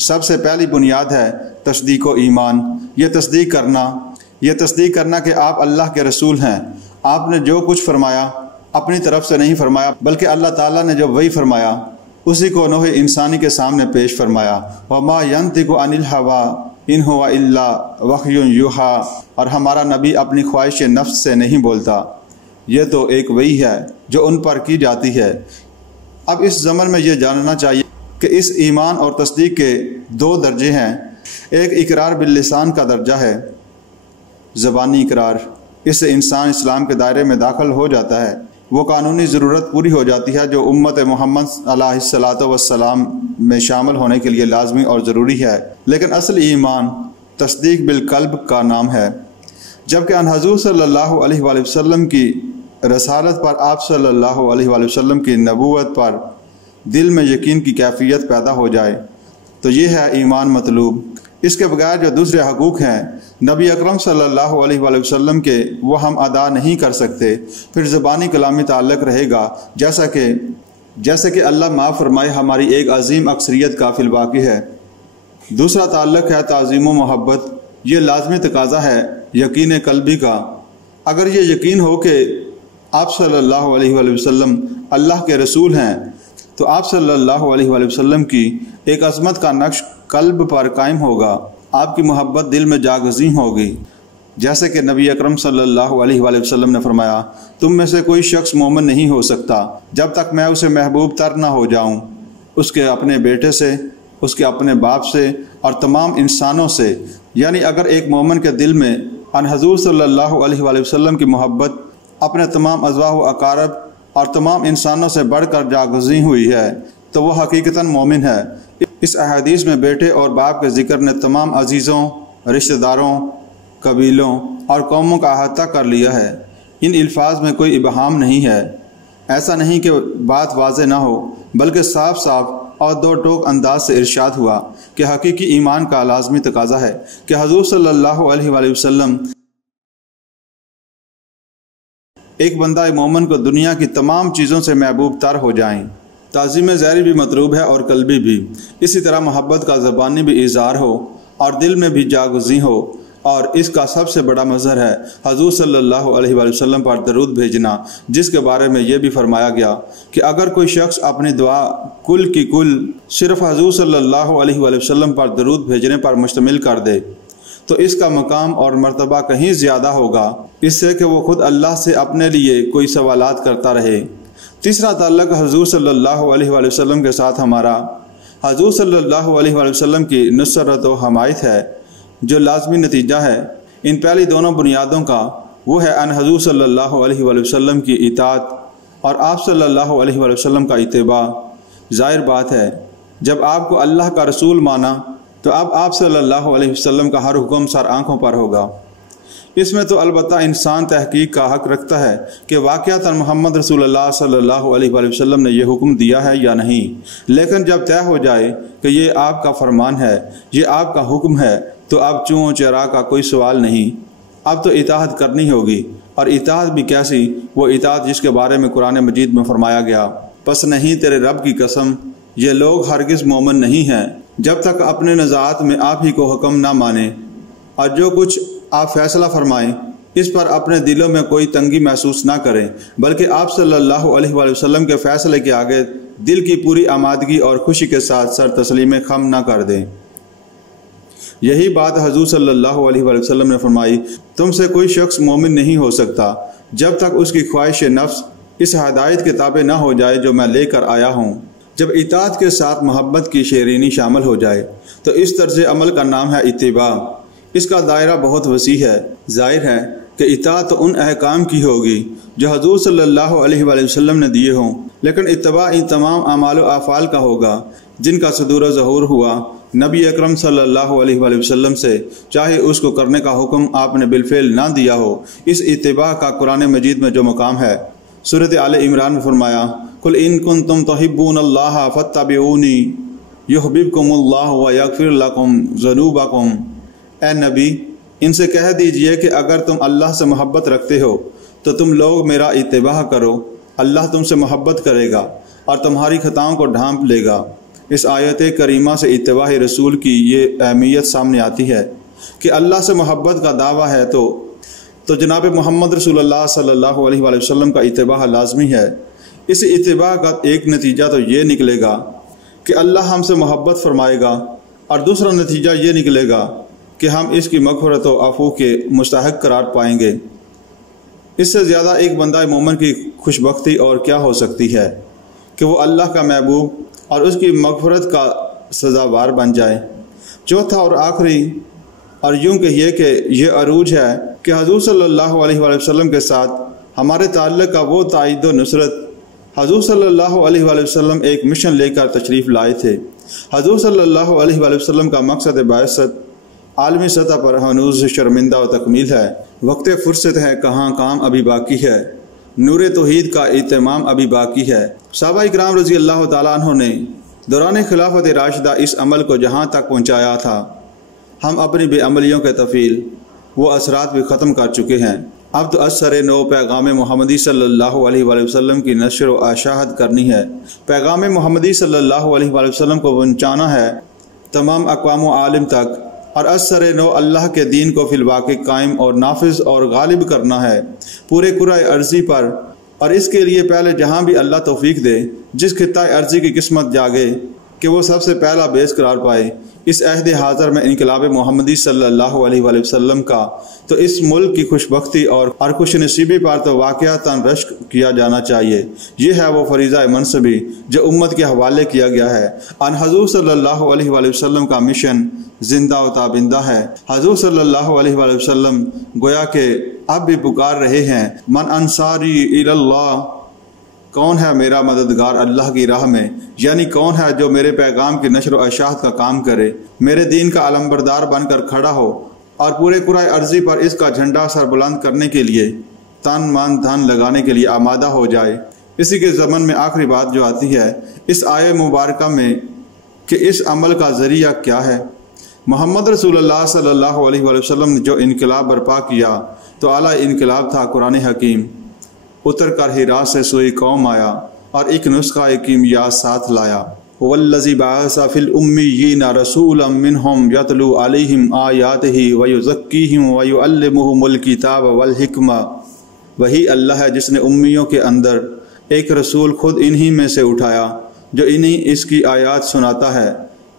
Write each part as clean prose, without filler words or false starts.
سب سے پہلی بنیاد ہے تصدیق و ایمان۔ یہ تصدیق کرنا کہ آپ اللہ کے رسول ہیں۔ آپ نے جو کچھ فرمایا اپنی طرف سے نہیں فرمایا، بلکہ اللہ تعالیٰ نے جو وہی فرمایا اسی کو نوح انسانی کے سامنے پیش فرمایا۔ وَمَا يَنطِقُ عَنِ الْهَوَىٰ إِنْ هُوَ إِلَّا وَحْيٌ يُوحَىٰ، اور ہمارا نبی اپنی خواہش نفس سے نہیں بولتا، یہ تو ایک وحی ہے جو ان پر کی جاتی ہے۔ اب اس ضمن میں یہ جاننا چاہیے کہ اس ایمان اور تصدیق کے 2 درجے ہیں۔ ایک اقرار باللسان کا درجہ ہے، زبانی اقرار، اس سے انسان اسلام کے دائرے میں داخل ہو جاتا ہے، وہ قانونی ضرورت پوری ہو جاتی ہے جو امت محمد علیہ الصلاۃ والسلام میں شامل ہونے کے لیے لازمی اور ضروری ہے۔ لیکن اصل ایمان تصدیق بالقلب کا نام ہے، جبکہ ان حضور صلی اللہ علیہ وآلہ وسلم کی رسالت پر، آپ صلی اللہ علیہ وآلہ وسلم کی نبوت پر دل میں یقین کی کیفیت پیدا ہو جائے تو یہ ہے ایمان مطلوب۔ اس کے بغیر جو دوسرے حقوق ہیں نبی اکرم صلی اللہ علیہ وآلہ وسلم کے، وہ ہم ادا نہیں کر سکتے۔ پھر زبانی کلامی تعلق رہے گا، جیسے کہ اللہ معاف فرمائے ہماری ایک عظیم اکثریت کا فی الواقع ہے۔ دوسرا تعلق ہے تعظیم و محبت۔ یہ لازمی تقاضا ہے یقین قلبی کا۔ اگر یہ یقین ہو کہ آپ صلی اللہ علیہ وآلہ وسلم اللہ کے رسول ہیں تو آپ صلی اللہ علیہ وآلہ وسلم کی ایک عظمت کا نقش قلب پر قائم ہوگا، آپ کی محبت دل میں جاگزیں ہوگی، جیسے کہ نبی اکرم صلی اللہ علیہ وآلہ وسلم نے فرمایا، تم میں سے کوئی شخص مومن نہیں ہو سکتا جب تک میں اسے محبوب تر نہ ہو جاؤں، اس کے اپنے بیٹے سے، اس کے اپنے باپ سے اور تمام انسانوں سے۔ یعنی اگر ایک مومن کے دل میں ان حضور صلی اللہ علیہ وآلہ وسلم کی محبت اپنے تمام ازواج و اقارب اور تمام انسانوں سے بڑھ کر جاگزیں ہوئی ہے تو وہ حقیقتاً مومن ہے۔ اس احادیث میں بیٹے اور باپ کے ذکر نے تمام عزیزوں، رشتہ داروں، قبیلوں اور قوموں کا احاطہ کر لیا ہے۔ ان الفاظ میں کوئی ابہام نہیں ہے۔ ایسا نہیں کہ بات واضح نہ ہو، بلکہ صاف صاف اور 2 ٹوک انداز سے ارشاد ہوا کہ حقیقی ایمان کا لازمی تقاضا ہے کہ حضور صلی اللہ علیہ وآلہ وسلم ایک بندہ مومن کو دنیا کی تمام چیزوں سے محبوب تر ہو جائیں۔ تعظیم ظاہری بھی مطلوب ہے اور قلبی بھی۔ اسی طرح محبت کا زبانی بھی اظہار ہو اور دل میں بھی جاگزیں ہو، اور اس کا سب سے بڑا مظہر ہے حضور صلی اللہ علیہ وآلہ وسلم پر درود بھیجنا، جس کے بارے میں یہ بھی فرمایا گیا کہ اگر کوئی شخص اپنی دعا کل کی کل صرف حضور صلی اللہ علیہ وآلہ وسلم پر درود بھیجنے پر مشتمل کر دے تو اس کا مقام اور مرتبہ کہیں زیادہ ہوگا اس سے کہ وہ خود اللہ سے اپنے لیے کوئی سوالات کرتا رہے۔ تیسرا تعلق حضور صلی اللہ علیہ وآلہ وسلم کے ساتھ ہمارا حضور صلی اللہ علیہ وآلہ وسلم کی نصرت و حمایت ہے، جو لازمی نتیجہ ہے ان پہلی دونوں بنیادوں کا۔ وہ ہے ان حضور صلی اللہ علیہ وآلہ وسلم کی اطاعت اور آپ صلی اللہ علیہ وآلہ وسلم کا اتباع۔ ظاہر بات ہے جب آپ کو اللہ کا رسول مانا تو اب آپ صلی اللہ علیہ وسلم کا ہر حکم سر آنکھوں پر ہوگا۔ اس میں تو البتہ انسان تحقیق کا حق رکھتا ہے کہ واقعتاً محمد رسول اللہ صلی اللہ علیہ وآلہ وسلم نے یہ حکم دیا ہے یا نہیں، لیکن جب طے ہو جائے کہ یہ آپ کا فرمان ہے، یہ آپ کا حکم ہے، تو اب چوں چرا کا کوئی سوال نہیں، اب تو اطاعت کرنی ہوگی۔ اور اطاعت بھی کیسی؟ وہ اطاعت جس کے بارے میں قرآن مجید میں فرمایا گیا، پس نہیں تیرے رب کی قسم یہ لوگ ہرگز مومن نہیں ہیں جب تک اپنے نزاعات میں آپ ہی کو حکم نہ مانیں، اور جو کچھ آپ فیصلہ فرمائیں اس پر اپنے دلوں میں کوئی تنگی محسوس نہ کریں، بلکہ آپ صلی اللہ علیہ وآلہ وسلم کے فیصلے کے آگے دل کی پوری آمادگی اور خوشی کے ساتھ سر تسلیم خم نہ کر دیں۔ یہی بات حضور صلی اللہ علیہ وآلہ وسلم نے فرمائی، تم سے کوئی شخص مومن نہیں ہو سکتا جب تک اس کی خواہش نفس اس ہدایت کے تابع نہ ہو جائے جو میں لے کر آیا ہوں۔ جب اطاعت کے ساتھ محبت کی شیرینی شامل ہو جائے تو اس طرز عمل کا نام ہے اتباع۔ اس کا دائرہ بہت وسیع ہے۔ ظاہر ہے کہ اطاعت ان احکام کی ہوگی جو حضور صلی اللہ علیہ وآلہ وسلم نے دیے ہوں، لیکن اتباع ان تمام اعمال و افعال کا ہوگا جن کا صدور و ظہور ہوا نبی اکرم صلی اللہ علیہ وآلہ وسلم سے، چاہے اس کو کرنے کا حکم آپ نے بالفعل نہ دیا ہو۔ اس اتباع کا قرآن مجید میں جو مقام ہے، سورۃ آل عمران میں فرمایا، قل ان کنتم تحبون اللہ فاتبعونی یحببکم اللہ ویغفر لکم ذنوبکم۔ اے نبی، ان سے کہہ دیجئے کہ اگر تم اللہ سے محبت رکھتے ہو تو تم لوگ میرا اتباع کرو، اللہ تم سے محبت کرے گا اور تمہاری خطاؤں کو ڈھانپ لے گا۔ اس آیت کریمہ سے اتباع رسول کی یہ اہمیت سامنے آتی ہے کہ اللہ سے محبت کا دعویٰ ہے تو جناب محمد رسول اللہ صلی اللہ علیہ وآلہ وسلم کا اتباع لازمی ہے۔ اس اتباع کا ایک نتیجہ تو یہ نکلے گا کہ اللہ ہم سے محبت فرمائے گا، اور دوسرا نتیجہ یہ نکلے گا کہ ہم اس کی مغفرت و عفو کے مستحق قرار پائیں گے۔ اس سے زیادہ ایک بندہ مومن کی خوشبختی اور کیا ہو سکتی ہے کہ وہ اللہ کا محبوب اور اس کی مغفرت کا سزاوار بن جائے۔ چوتھا اور آخری، اور یوں کہیے کہ یہ عروج ہے کہ حضور صلی اللہ علیہ وآلہ وسلم کے ساتھ ہمارے تعلق کا وہ تائید و نصرت۔ حضور صلی اللہ علیہ وآلہ وسلم ایک مشن لے کر تشریف لائے تھے۔ حضور صلی اللہ علیہ وآلہ وسلم کا مقصد بعثت عالمی سطح پر ہنوز شرمندہ و تکمیل ہے۔ وقت فرصت ہے، کہاں کام ابھی باقی ہے، نور توحید کا اہتمام ابھی باقی ہے۔ صحابہ اکرام رضی اللہ تعالیٰ عنہ نے دوران خلافت راشدہ اس عمل کو جہاں تک پہنچایا تھا، ہم اپنی بے عملیوں کے طفیل وہ اثرات بھی ختم کر چکے ہیں۔ اب تو اثر نو پیغام محمدی صلی اللہ علیہ وآلہ وسلم کی نشر و اشاعت کرنی ہے۔ پیغام محمدی صلی اللہ علیہ وآلہ وسلم کو پہنچانا ہے تمام اقوام و عالم تک، اور اثر نو اللہ کے دین کو فی الواقع قائم اور نافذ اور غالب کرنا ہے پورے کرۂ ارضی پر۔ اور اس کے لیے پہلے جہاں بھی اللہ توفیق دے، جس خطہ ارضی کی قسمت جاگے کہ وہ سب سے پہلا بیس قرار پائے اس عہد حاضر میں انقلاب محمدی صلی اللہ علیہ وآلہ وسلم کا، تو اس ملک کی خوشبختی اور خوش نصیبی پر تو واقعتاً رشک کیا جانا چاہیے۔ یہ ہے وہ فریضہ منصبی جو امت کے حوالے کیا گیا ہے۔ ان حضور صلی اللہ علیہ وآلہ وسلم کا مشن زندہ و تابندہ ہے۔ حضور صلی اللہ علیہ وآلہ وسلم گویا کہ اب بھی پکار رہے ہیں، من انصاری الی اللہ، کون ہے میرا مددگار اللہ کی راہ میں، یعنی کون ہے جو میرے پیغام کی نشر و اشاعت کا کام کرے، میرے دین کا علمبردار بن کر کھڑا ہو اور پورے کرۂ ارضی پر اس کا جھنڈا سر بلند کرنے کے لیے تن من دھن لگانے کے لیے آمادہ ہو جائے۔ اسی کے ضمن میں آخری بات جو آتی ہے اس آیہ مبارکہ میں کہ اس عمل کا ذریعہ کیا ہے۔ محمد رسول اللہ صلی اللہ علیہ وآلہ وسلم نے جو انقلاب برپا کیا تو اعلیٰ انقلاب تھا۔ قرآن حکیم اتر کر ہرا سے سوئی قوم آیا اور ایک نسخہ کیمیا ساتھ لایا۔ والذی بعث فی الامیین رسولا منہم یتلو علیہم آیاتہ ویزکیہم ویعلمہم الکتاب والحکمہ، وہی اللہ ہے جس نے امیوں کے اندر ایک رسول خود انہی میں سے اٹھایا جو انہی اس کی آیات سناتا ہے،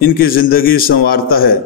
ان کی زندگی سنوارتا ہے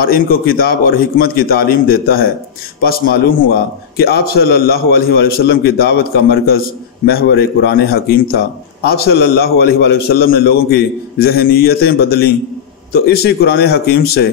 اور ان کو کتاب اور حکمت کی تعلیم دیتا ہے۔ پس معلوم ہوا کہ آپ صلی اللہ علیہ وآلہ وسلم کی دعوت کا مرکز محور قرآن حکیم تھا۔ آپ صلی اللہ علیہ وآلہ وسلم نے لوگوں کی ذہنیتیں بدلیں تو اسی قرآن حکیم سے،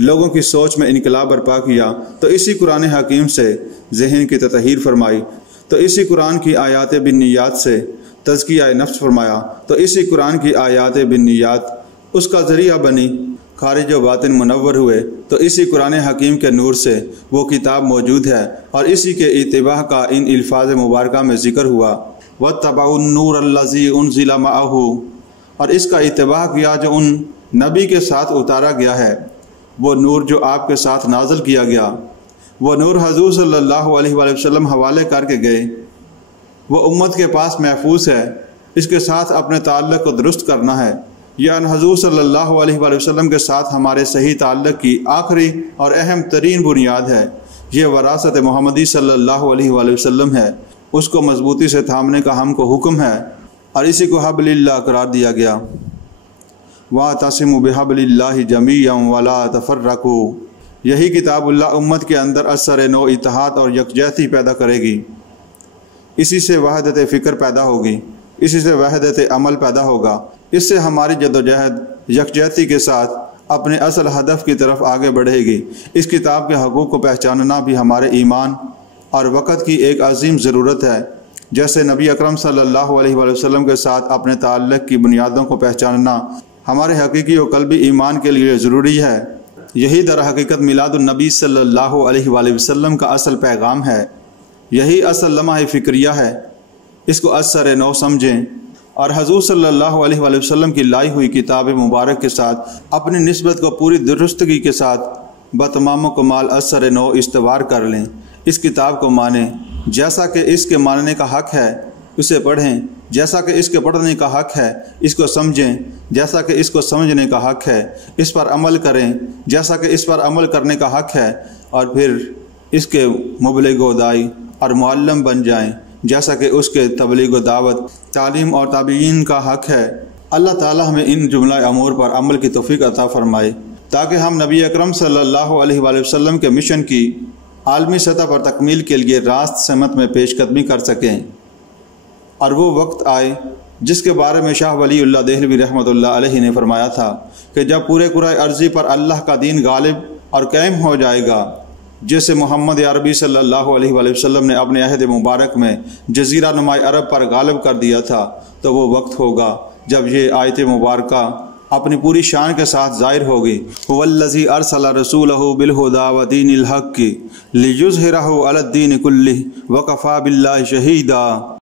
لوگوں کی سوچ میں انقلاب برپا کیا تو اسی قرآن حکیم سے، ذہن کی تطہیر فرمائی تو اسی قرآن کی آیات بالنیات سے، تزکیہ نفس فرمایا تو اسی قرآن کی آیات بالنیات اس کا ذریعہ بنی، خارج و باطن منور ہوئے تو اسی قرآن حکیم کے نور سے وہ کتاب موجود ہے، اور اسی کے اتباع کا ان الفاظ مبارکہ میں ذکر ہوا، وَاتَّبَعُوا النُّورَ الَّذِي أُنزِلَ مَعَهُ، اور اس کا اتباع کیا جو ان نبی کے ساتھ اتارا گیا ہے، وہ نور جو آپ کے ساتھ نازل کیا گیا، وہ نور حضور صلی اللہ علیہ وآلہ وسلم حوالے کر کے گئے، وہ امت کے پاس محفوظ ہے، اس کے ساتھ اپنے تعلق کو درست کرنا ہے۔ یعنی حضور صلی اللہ علیہ وآلہ وسلم کے ساتھ ہمارے صحیح تعلق کی آخری اور اہم ترین بنیاد ہے۔ یہ وراثت محمدی صلی اللہ علیہ وآلہ وسلم ہے، اس کو مضبوطی سے تھامنے کا ہم کو حکم ہے، اور اسی کو حبل اللہ قرار دیا گیا۔ وَاعْتَصِمُوا بِحَبْلِ اللَّهِ جَمِيعًا وَلَا تَفَرَّقُوا، یہی کتاب اللہ امت کے اندر اثر نو اتحاد اور یکجہتی پیدا کرے گی، اسی سے وحدت فکر پیدا ہوگی، اسی سے وحدت عمل پیدا ہوگا، اس سے ہماری جدوجہد یکجہتی کے ساتھ اپنے اصل ہدف کی طرف آگے بڑھے گی۔ اس کتاب کے حقوق کو پہچاننا بھی ہمارے ایمان اور وقت کی ایک عظیم ضرورت ہے، جیسے نبی اکرم صلی اللہ علیہ وآلہ وسلم کے ساتھ اپنے تعلق کی بنیادوں کو پہچاننا ہمارے حقیقی و قلبی ایمان کے لیے ضروری ہے۔ یہی در حقیقت میلاد النبی صلی اللہ علیہ وآلہ وسلم کا اصل پیغام ہے، یہی اصل لمحہ فکریہ ہے۔ اس کو اثر نو سمجھیں اور حضور صلی اللہ علیہ وآلہ وسلم کی لائی ہوئی کتاب مبارک کے ساتھ اپنی نسبت کو پوری درستگی کے ساتھ بتمام و کمال اثر نو استوار کر لیں۔ اس کتاب کو مانیں، جیسا کہ اس کے ماننے کا حق ہے، اسے پڑھیں، جیسا کہ اس کے پڑھنے کا حق ہے اس کو سمجھیں جیسا کہ اس کو سمجھنے کا حق ہے، اس پر عمل کریں جیسا کہ اس پر عمل کرنے کا حق ہے، اور پھر اس کے مبلغ و داعی اور معلم بن جائیں جیسا کہ اس کے تبلیغ و دعوت، تعلیم اور تابعین کا حق ہے۔ اللہ تعالی ہمیں ان جملہ امور پر عمل کی توفیق عطا فرمائے تاکہ ہم نبی اکرم صلی اللہ علیہ وآلہ وسلم کے مشن کی عالمی سطح پر تکمیل کے لیے راست سمت میں پیش قدمی کر سکیں، اور وہ وقت آئے جس کے بارے میں شاہ ولی اللہ دہلوی رحمۃ اللہ علیہ نے فرمایا تھا کہ جب پورے کرۂ ارضی پر اللہ کا دین غالب اور قائم ہو جائے گا، جسے محمد عربی صلی اللہ علیہ وآلہ وسلم نے اپنے عہد مبارک میں جزیرہ نماء عرب پر غالب کر دیا تھا، تو وہ وقت ہوگا جب یہ آیت مبارکہ اپنی پوری شان کے ساتھ ظاہر ہوگی۔ وَالَّذِي أَرْسَلَ رَسُولَهُ بِالْهُدَى وَدِينِ الْحَقِّ لِيُظْهِرَهُ عَلَى الدِّينِ كُلِّهِ وَكَفَى بِاللَّهِ شَهِيدًا۔